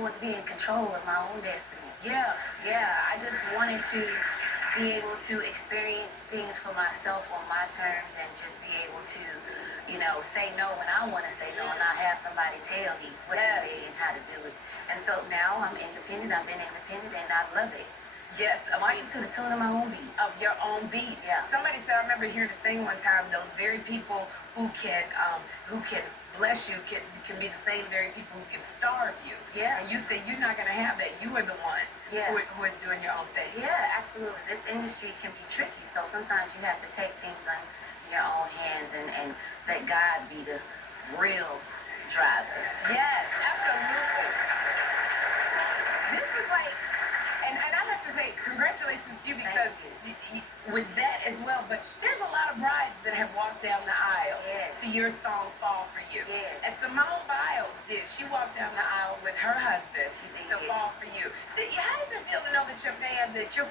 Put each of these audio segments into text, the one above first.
wanted to be in control of my own destiny. Yeah. Yeah, I just wanted to be able to experience things for myself on my terms and just be able to, say no when I want to say no and not have somebody tell me what to say and how to do it. And so now I'm independent. I've been independent and I love it. Yes, Marching to the tune of my own beat. Of your own beat. Yeah. Somebody said, I remember hearing the saying one time, those very people who can bless you can be the same very people who can starve you. Yeah. And you say you're not gonna have that. You are the one who is doing your own thing. Yeah, absolutely. This industry can be tricky, so sometimes you have to take things on your own hands and let God be the real driver. Yes, absolutely. This is like, and I have to say, congratulations to you because with that as well. But there's a lot of brides that have walked down the aisle to your song "Fall for You." Yes. And Simone Biles did. She walked down the aisle with her husband to "Fall for You." How does it feel to know that you're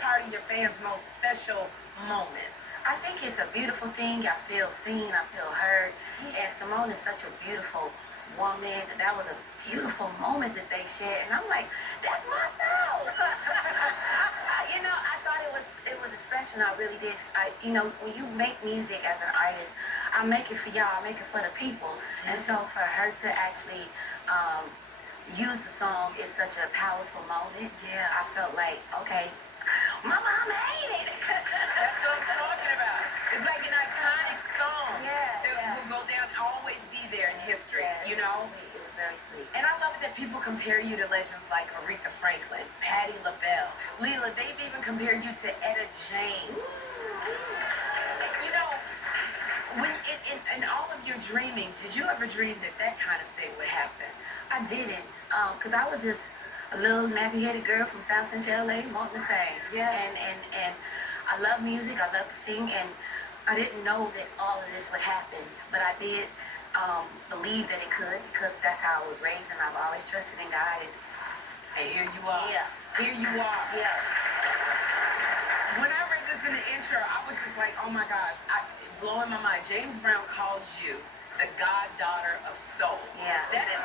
part of your fans' most special moments? I think it's a beautiful thing. I feel seen. I feel heard. And Simone is such a beautiful woman. That was a beautiful moment that they shared, and I'm like, that's my soul. So, I thought it was special. And I really did. When you make music as an artist, I make it for y'all. I make it for the people. And so for her to actually use the song in such a powerful moment, I felt like, okay, my mama made it. That's what I'm talking about. It's like an iconic song that will go down, always be there in history. It was very sweet. And I love it that people compare you to legends like Aretha Franklin, Patti LaBelle, Leela. They've even compared you to Etta James. When in all of your dreaming, did you ever dream that kind of thing would happen? I didn't, because I was just a little nappy-headed girl from South Central LA wanting to sing. Yes. And I love music. I love to sing, and I didn't know that all of this would happen, but I did believe that it could because that's how I was raised, and I've always trusted in God. And here you are. Yeah. Here you are. Yeah. When I read this in the intro, I was just like, oh my gosh, blowing my mind. James Brown called you the goddaughter of soul. Yeah. That's a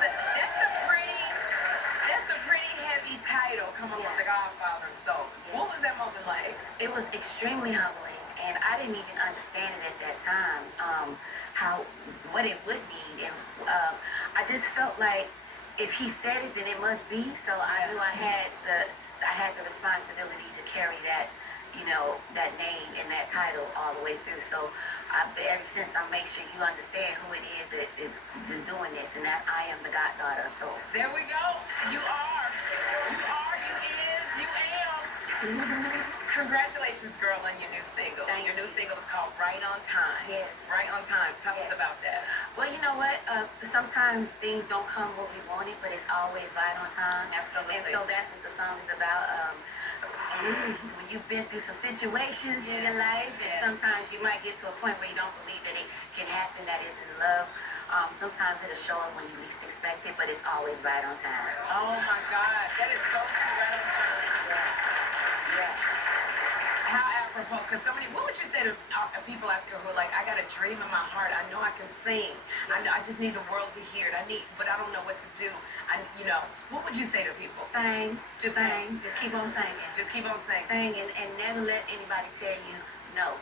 pretty heavy title coming from the Godfather of Soul. Yes. What was that moment like? It was extremely humbling, and I didn't even understand it at that time, what it would mean. And I just felt like if he said it, then it must be. So I knew I had the responsibility to carry that, that name and that title all the way through. So ever since, I make sure you understand who it is that is doing this, and that I am the goddaughter of soul. There we go. You are. You are. You is. You am. Congratulations, girl, on your new single. Thank your you. new single is called Right on Time. Yes. Right on Time. Tell us about that. Well, you know what? Sometimes things don't come what we wanted, but it's always right on time. Absolutely. And so that's what the song is about. When you've been through some situations in your life, and sometimes you might get to a point where you don't believe that it can happen, that is in love. Sometimes it'll show up when you least expect it, but it's always right on time. Oh my God, that is so true. Right on time. Yeah. How apropos, because what would you say to people out there who are like, I got a dream in my heart, I know I can sing, I just need the world to hear it, but I don't know what to do, what would you say to people? Sing. Just sing. Just keep on singing. Just keep on singing. Sing and never let anybody tell you no.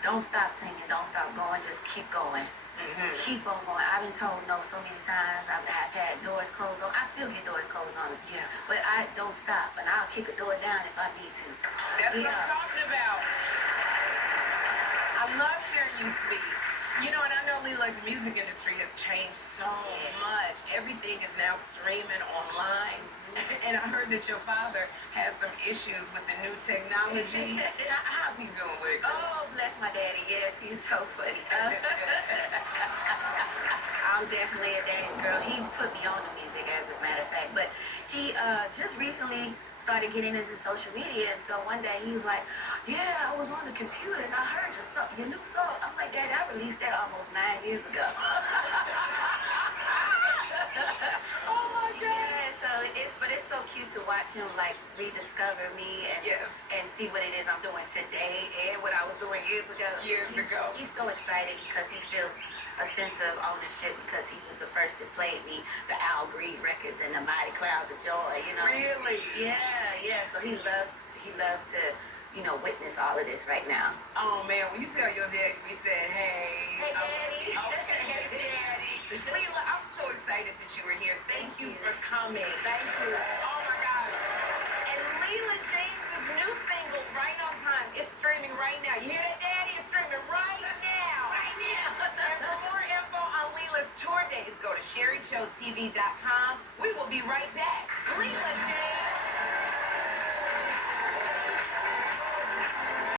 Don't stop singing, don't stop going, just keep going. Keep on going. I've been told no so many times. I've had doors closed on. I still get doors closed on. Yeah. But I don't stop, and I'll kick a door down if I need to. That's what I'm talking about. I love hearing you speak. And I know, Leela, the music industry has changed so much. Everything is now streaming online. And I heard that your father has some issues with the new technology. How's he doing with it? Oh, bless my daddy. Yes, he's so funny. I'm definitely a daddy's girl. He put me on the music, as a matter of fact. But he just recently started getting into social media, and so one day he was like, yeah, I was on the computer and I heard your new song. I'm like, Daddy, I released that almost 9 years ago. Oh my God. Yeah, so it's so cute to watch him like rediscover me and see what it is I'm doing today and what I was doing years ago. Years ago. He's so excited because he feels a sense of ownership because he was the first that played me the Al Green records and the Mighty Clouds of Joy, you know. Really? Yeah. So he loves to, witness all of this right now. Oh man, when you tell your daddy, we said, hey. Hey, Daddy. Okay, hey, Daddy. Leela, I'm so excited that you were here. Thank you for coming. Thank you. Oh my gosh. And Leela James's new single, Right on Time, is streaming right now. You hear that, Daddy? It's streaming right now. Right now. And for more info on Leela's tour dates, go to sherryshowtv.com. We will be right back. Leela James.